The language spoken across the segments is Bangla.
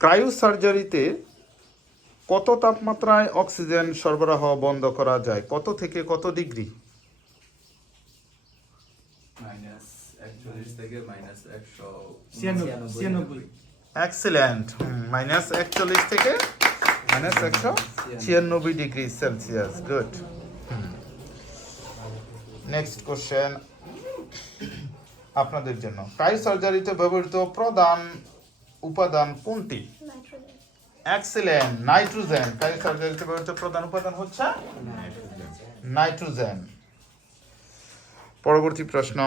ক্রায়োসার্জারিতে কত তাপমাত্রায় অক্সিজেন সরবরাহ বন্ধ করা যায়? কত থেকে কত ডিগ্রি? -41 থেকে -196 এক্সিলেন্ট। -41 থেকে -196 degree Celsius. Good. Next question আপনাদের জন্য। ক্রায়োসার্জারিতে ব্যবহৃত প্রধান উপাদান কোনটি? Excellent, nitrogen. ক্রায়োসার্জারিতে ব্যবহৃত প্রধান উপাদান হচ্ছে নাইট্রোজেন। পরবর্তী প্রশ্ন,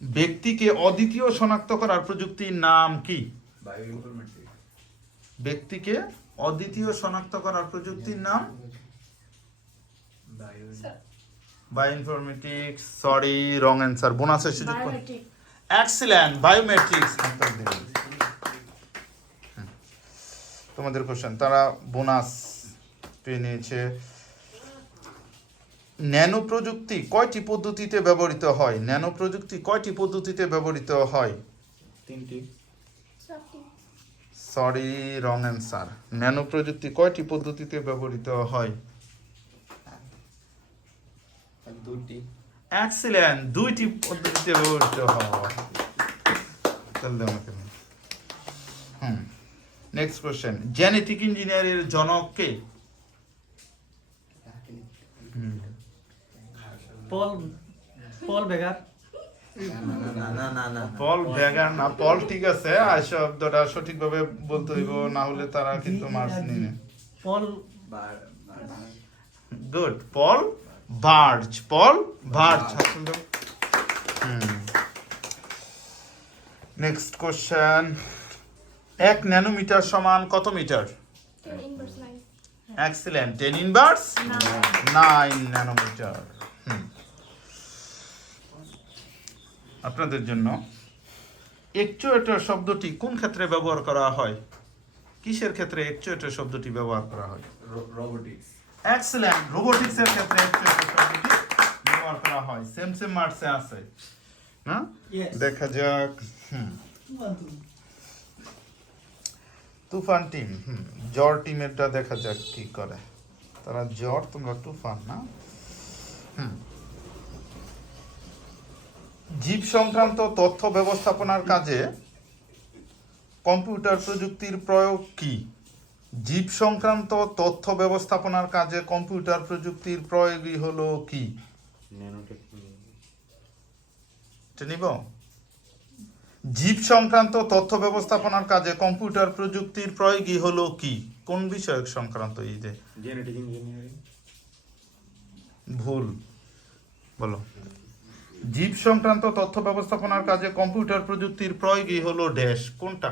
ব্যক্তিকে অদ্বিতীয় শনাক্ত করার প্রযুক্তির নাম কি? বায়োইনফরমেটিক্স। ব্যক্তিকে অদ্বিতীয় শনাক্ত করার প্রযুক্তির নাম বায়োইনফরমেটিক্স। Sorry, wrong answer. বোনাসের সুযোগ। Excellent, biometrics. তোমাদের কোশ্চেন, তারা বোনাস পেয়ে নিয়েছে। ন্যানো প্রযুক্তি কয়টি পদ্ধতিতে ব্যবহৃত হয়? ন্যানো প্রযুক্তি কয়টি পদ্ধতিতে ব্যবহৃত হয়? 3টি। Sorry, wrong answer. ন্যানো প্রযুক্তি কয়টি পদ্ধতিতে ব্যবহৃত হয়? 2টি। এক্সিলেন্ট, 2টি পদ্ধতিতে ব্যবহৃত হয়। নেক্সট কোশ্চেন, জেনেটিক ইঞ্জিনিয়ারের জনক কে? পল বেগার। পল বেগার না, পল ঠিক আছে, আর শব্দটা সঠিকভাবে বলতে হইব, না হলে তারা কিন্তু মার্কস নিবে। পল গুড, পল বার্জ। পল বার্জ। নেক্সট কোশ্চেন, 1 ন্যানোমিটার সমান কত মিটার? Excellent, 10⁻9 nanometre. আপনাদের জন্য অ্যাকচুয়েটর শব্দটি কোন ক্ষেত্রে ব্যবহার করা হয়? কিসের ক্ষেত্রে অ্যাকচুয়েটর শব্দটি ব্যবহার করা হয়? রোবোটিক্স। এক্সিলেন্ট, রোবোটিক্সের ক্ষেত্রে অ্যাকচুয়েটর শব্দটি ব্যবহার করা হয়। সেম মার্কসে আছে না? দেখা যাক। তুফান টিম, জ্বর টিমেরটা দেখা যাক কি করে। তারা জ্বর, তোমরা তুফান না? জীব সংক্রান্ত তথ্য ব্যবস্থাপনার কাজে কম্পিউটার প্রযুক্তির প্রয়োগ কি? জীব সংক্রান্ত তথ্য ব্যবস্থাপনার কাজে কম্পিউটার প্রযুক্তির প্রয়োগই হলো কি? নিব। জীব সংক্রান্ত তথ্য ব্যবস্থাপনার কাজে কম্পিউটার প্রযুক্তির প্রয়োগই হলো কি? কোন বিষয়ক সংক্রান্ত? এই যে জেনেটিক ইঞ্জিনিয়ারিং। ভুল, বলো। জীব সংক্রান্ত তথ্য ব্যবস্থাপনার কাজে কম্পিউটার প্রযুক্তির প্রয়োগই হলো ড্যাশ। কোনটা?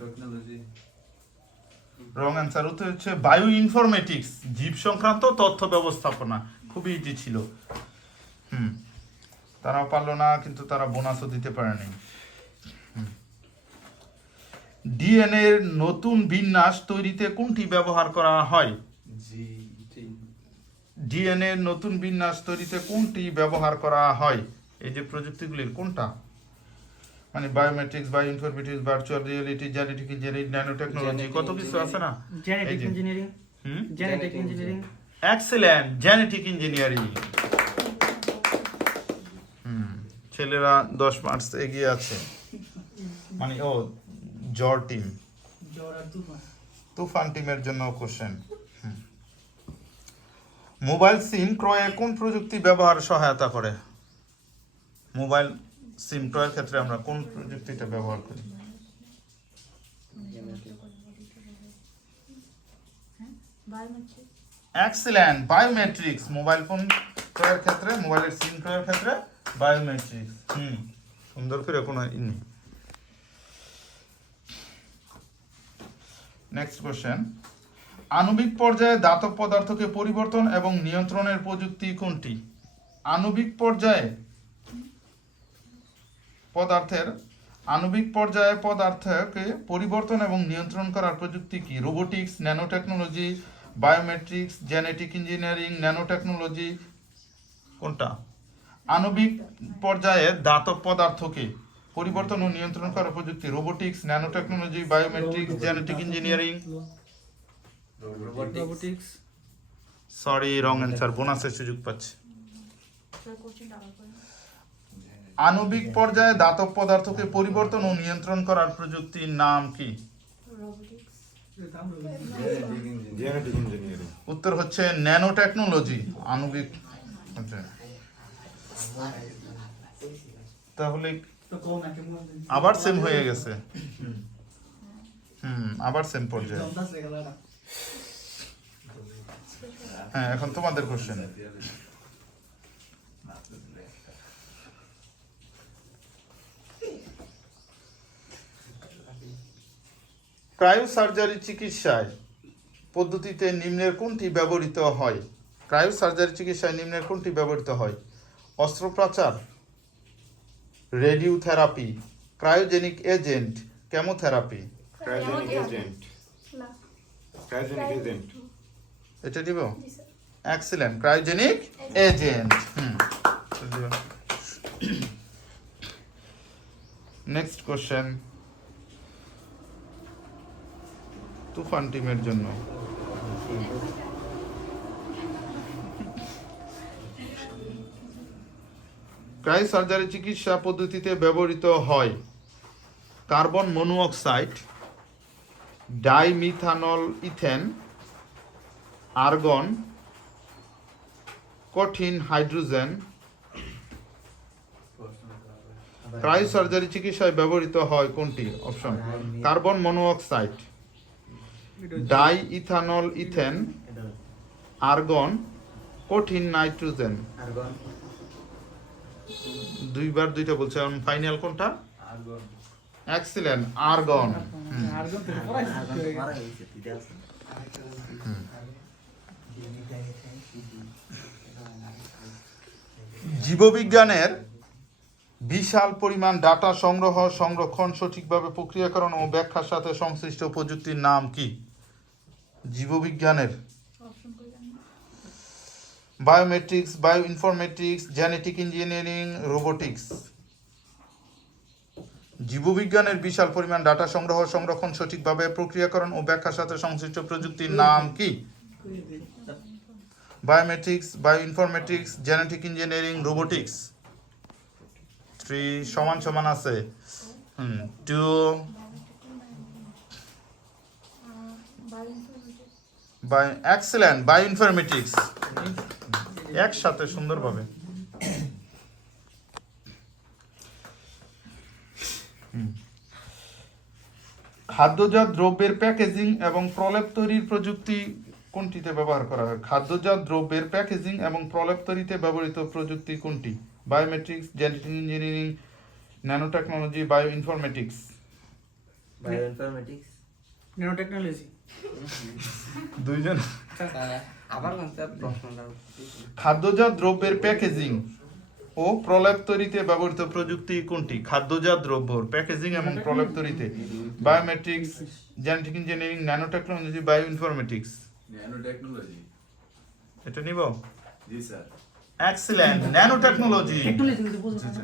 টেকনোলজি। Wrong answer. উত্তর হচ্ছে বায়ো ইনফরমেটিক্স, জীব সংক্রান্ত তথ্য ব্যবস্থাপনা। খুবই ইজি ছিল। তারাও পারলো না, কিন্তু তারা বোনাসও দিতে পারেনি। ডিএনএ এর নতুন বিন্যাস তৈরিতে কোনটি ব্যবহার করা হয়? ডিএনএ এর নতুন বিন্যাস তৈরিতে কোনটি ব্যবহার করা হয়? এই যে প্রযুক্তিগুলির কোনটা? মানে biometrics, bio informatics, virtual reality, genetic engineering, nano technology, কত কিছু আছে না? Genetic engineering. Genetic engineering. Excellent, genetic engineering. ছেলেরা 10 মার্কস এগিয়ে আছে। মানে জ্বর টিম, তুফান টিমের জন্য কোশ্চেন। মোবাইল সিম ক্রয়ে কোন প্রযুক্তি ব্যবহার সহায়তা করে? মোবাইল সিম ক্রয়ের ক্ষেত্রে আমরা কোন প্রযুক্তিটা ব্যবহার করি? Excellent, biometrics. মোবাইল ফোন ক্রয়ের ক্ষেত্রে, মোবাইলের সিম ক্রয়ের ক্ষেত্রে বায়োমেট্রিক্স। সুন্দর করে কোনো নেই। নেক্সট কোশ্চেন, আণবিক পর্যায়ে ধাতব পদার্থকে পরিবর্তন এবং নিয়ন্ত্রণের প্রযুক্তি কোনটি? আণবিক পর্যায়ে পদার্থকে পরিবর্তন এবং নিয়ন্ত্রণ করার প্রযুক্তি কি? Robotics, nano technology, biometrics, genetic engineering, nano technology, কোনটা? আণবিক পর্যায়ে ধাতব পদার্থকে পরিবর্তন ও নিয়ন্ত্রণ করার প্রযুক্তি robotics, nano technology, biometrics, genetic engineering. Robotics sorry, wrong answer. বোনাসের সুযোগ পাচ্ছে। আণবিক পর্যায়ে ধাতব পদার্থকে পরিবর্তন ও নিয়ন্ত্রণ করার প্রযুক্তির নাম কি? Genetic engineering. উত্তর হচ্ছে ন্যানো টেকনোলজি। আণবিক পর্যায়ে। তাহলে আবার সেম হয়ে গেছে। আবার সেম পর্যায়ে। হ্যাঁ, এখন তোমাদের কোশ্চেন। ক্রায়োসার্জারি চিকিৎসায় পদ্ধতিতে নিম্নের কোনটি ব্যবহৃত হয়? ক্রায়োসার্জারি চিকিৎসায় নিম্নের কোনটি ব্যবহৃত হয়? অস্ত্রোপচার, radiotherapy, cryogenic agent, chemotherapy. Cryogenic agent. Cryogenic agent. এটা দিব? Excellent, cryogenic agent. Next question Tufan টিমের জন্য। ক্রায়োসার্জারি চিকিৎসা পদ্ধতিতে ব্যবহৃত হয় কার্বন মনোঅক্সাইড, ডাইমিথানল ইথেন, আর্গন, কঠিন হাইড্রোজেন। ক্রায়োসার্জারি চিকিৎসায় ব্যবহৃত হয় কোনটি? Option: carbon monoxide, di ethanol ethane, argon, কঠিন নাইট্রোজেন। দুইবার দুইটা বলছে, ফাইনাল কোনটা? Excellent, argon. জীববিজ্ঞানের বিশাল পরিমাণ ডাটা সংগ্রহ, সংরক্ষণ, সঠিকভাবে প্রক্রিয়াকরণ ও ব্যাখ্যার সাথে সংশ্লিষ্ট প্রযুক্তির নাম কি? জীববিজ্ঞানের biometrics, bio informatics, genetic engineering, robotics. জীববিজ্ঞানের বিশাল পরিমাণ ডাটা সংগ্রহ, সংরক্ষণ, সঠিকভাবে প্রক্রিয়াকরণ ও ব্যাখ্যার সাথে সংশ্লিষ্ট প্রযুক্তির নাম কি? Biometrics, bio informatics, genetic engineering, robotics. 3 সমান সমান আছে। 2 বাই এক্সিলেন্ট, বায়ো ইনফরমেটিক্স। একসাথে সুন্দরভাবে। খাদ্যজাত দ্রব্যের প্যাকেজিং এবং প্রলেপ তৈরির প্রযুক্তি কোনটিতে ব্যবহার করা হয়? খাদ্যজাত দ্রব্যের প্যাকেজিং এবং প্রলেপ তৈরিতে ব্যবহৃত প্রযুক্তি কোনটি? Biometrics, genetic engineering, nano technology, bio informatics. Bioinformatics. Nano technology. দুইজন। আবার কনসেপ্ট প্রশ্নটা। খাদ্যজাত দ্রব্যের প্যাকেজিং ও প্রলেপ তৈরিতে ব্যবহৃত প্রযুক্তি কোনটি? খাদ্যজাত দ্রব্যর প্যাকেজিং এবং প্রলেপ তৈরিতে। Biometrics, genetic engineering, nano technology, bio informatics. Nano technology. এটা নিব? জি sir. Excellent, nano technology. Technology কিন্তু বুঝো না।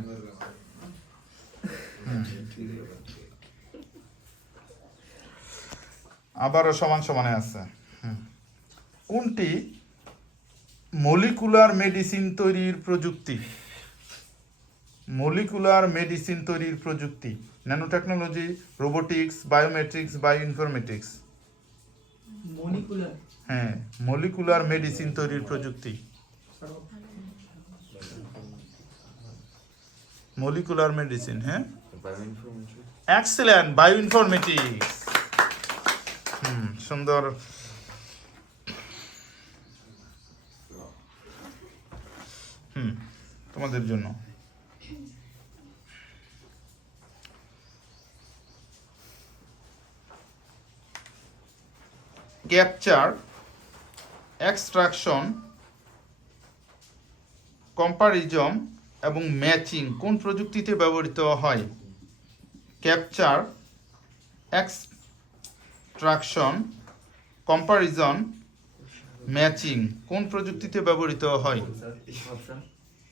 আবারও সমান সমানে আছে। কোনটি মলিকুলার মেডিসিন তৈরির প্রযুক্তি? মলিকুলার মেডিসিন তৈরির প্রযুক্তি। Nano technology, robotics, biometrics, bio informatics. Molecular. হ্যাঁ, মলিকুলার মেডিসিন তৈরির প্রযুক্তি। Molecular medicine. হ্যাঁ, বায়োইনফরমেটিক্স। Excellent, bio informatics. সুন্দর। তোমাদের জন্য ক্যাপচার, এক্সট্রাকশন, কম্পারিজন এবং ম্যাচিং কোন প্রযুক্তিতে ব্যবহৃত হয়? ক্যাপচার, এক্সট্রাকশন, কম্পারিজন, ম্যাচিং কোন প্রযুক্তিতে ব্যবহৃত হয়? অপশন।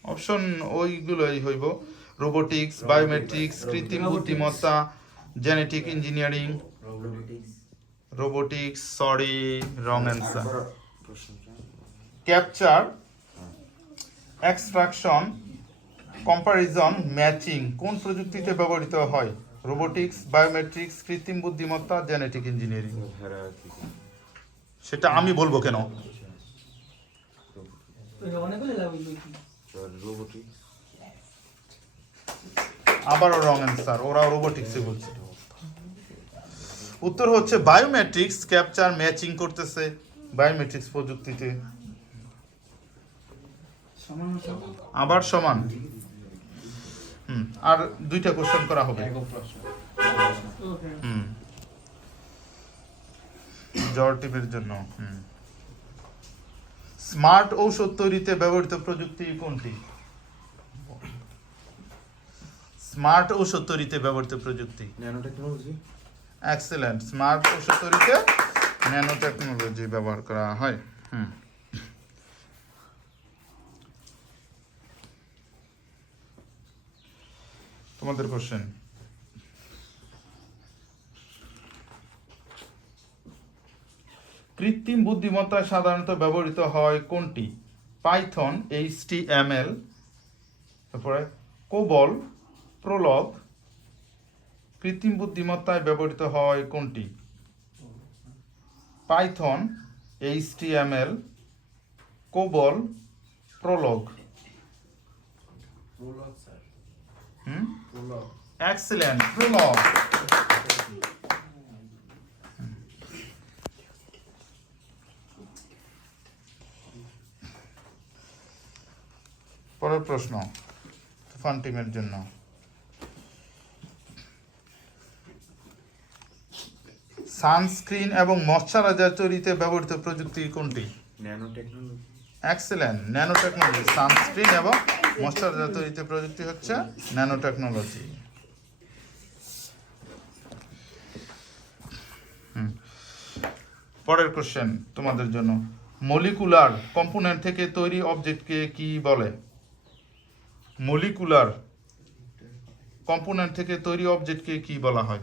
অপশন ওইগুলোই হইব রোবোটিক্স, বায়োমেট্রিক্স, কৃত্রিম বুদ্ধিমত্তা, genetic engineering, robotics. Sorry, wrong answer. প্রশ্নটা ক্যাপচার, এক্সট্রাকশন, কম্পারিজন, ম্যাচিং কোন প্রযুক্তিতে ব্যবহৃত হয়? রোবোটিক্স, বায়োমেট্রিক্স, কৃত্রিম বুদ্ধিমত্তা, জেনেটিক ইঞ্জিনিয়ারিং। hierarchy সেটা আমি বলবো কেন? অনেকগুলো লাগবে কি or robotics আবারও রং অ্যান্সার, ওরা রোবোটিক্সে বলছে। উত্তর হচ্ছে বায়োমেট্রিক্স, ক্যাপচার ম্যাচিং করতেছে বায়োমেট্রিক্স প্রযুক্তিতে। সমান আবার সমান। আর দুইটা কোশ্চেন করা হবে। ওকে জর্টিপের জন্য। স্মার্ট ঔষধ তৈরিতে ব্যবহৃত প্রযুক্তি কোনটি? স্মার্ট ঔষধ তৈরিতে ব্যবহৃত প্রযুক্তি। nanotechnology excellent. স্মার্ট ঔষধ তৈরিতে ন্যানো টেকনোলজি ব্যবহার করা হয়। তোমাদের কোশ্চেন। কৃত্রিম বুদ্ধিমত্তায় সাধারণত ব্যবহৃত হয় কোনটি? পাইথন, HTML, তারপরে কোবল, প্রলগ। কৃত্রিম বুদ্ধিমত্তায় ব্যবহৃত হয় কোনটি? Python, HTML, COBOL, Prolog. Prolog sir, hmm, Prolog. Excellent, Prolog. পরের প্রশ্ন তুফান টিমের জন্য। সানস্ক্রিন এবং ময়শ্চারাইজার তৈরিতে ব্যবহৃত প্রযুক্তি কোনটি? nanotechnology excellent, nano technology. Sunscreen এবং ময়শ্চারাইজার তৈরিতে প্রযুক্তি হচ্ছে ন্যানো টেকনোলজি। পরের কোশ্চেন তোমাদের জন্য। মলিকুলার কম্পোনেন্ট থেকে তৈরি অবজেক্টকে কি বলে? মলিকুলার কম্পোনেন্ট থেকে তৈরি অবজেক্টকে কি বলা হয়?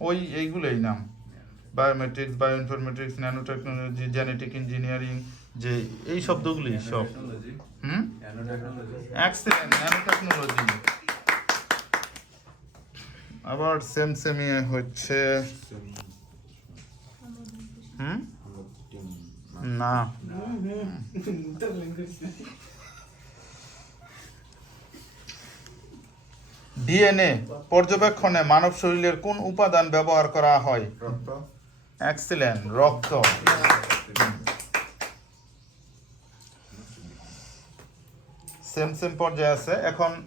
ওই এইগুলোই নাম। Biometrics, bioinformatics, nano technology, genetic engineering, যে এই শব্দগুলি সব। Technology, hmm, nano technology. Excellent, nano technology. আবার সেম সেমি হচ্ছে। হুম, না। ডিএনএ পর্যবেক্ষণে মানব শরীরের কোন উপাদান ব্যবহার করা হয়? রক্ত এক্সেলেন্ট, রক্ত। সেম সেম পর্যায়ে আছে। এখন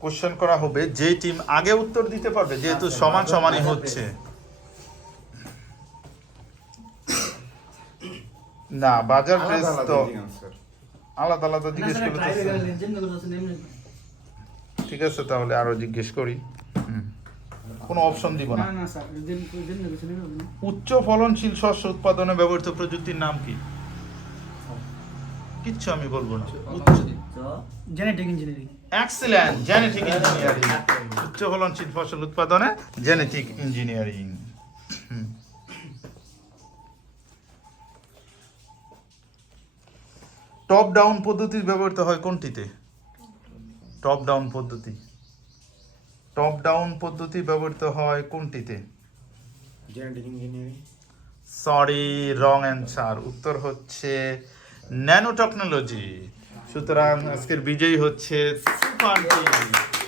কোশ্চেন করা হবে, যে টিম আগে উত্তর দিতে পারবে, যেহেতু সমান সমানই হচ্ছে। না, বাজার প্রেস তো answer আলাদা আলাদা জিজ্ঞেস না করলে ট্রাই তো- করে লেজেন্ড গুলো আছে নেম ঠিক আছে, তাহলে আরো জিজ্ঞেস করি। কোনো অপশন দিব না। না না স্যার লেজেন্ড কিছু নেই উচ্চ ফলনশীল শস্য উৎপাদনে ব্যবহৃত প্রযুক্তির নাম কি? কিচ্ছু আমি বলবো না। Genetic engineering excellent, genetic engineering. উচ্চ ফলনশীল ফসল উৎপাদনে জেনেটিক ইঞ্জিনিয়ারিং। টপ ডাউন পদ্ধতি ব্যবহৃত হয় কোনটিতে? টপ ডাউন পদ্ধতি। টপ ডাউন পদ্ধতি ব্যবহৃত হয় কোনটিতে? genetic engineering sorry, wrong answer. উত্তর হচ্ছে ন্যানো টেকনোলজি। সুতরাং আজকের বিজয়ী হচ্ছে সুপার টিম।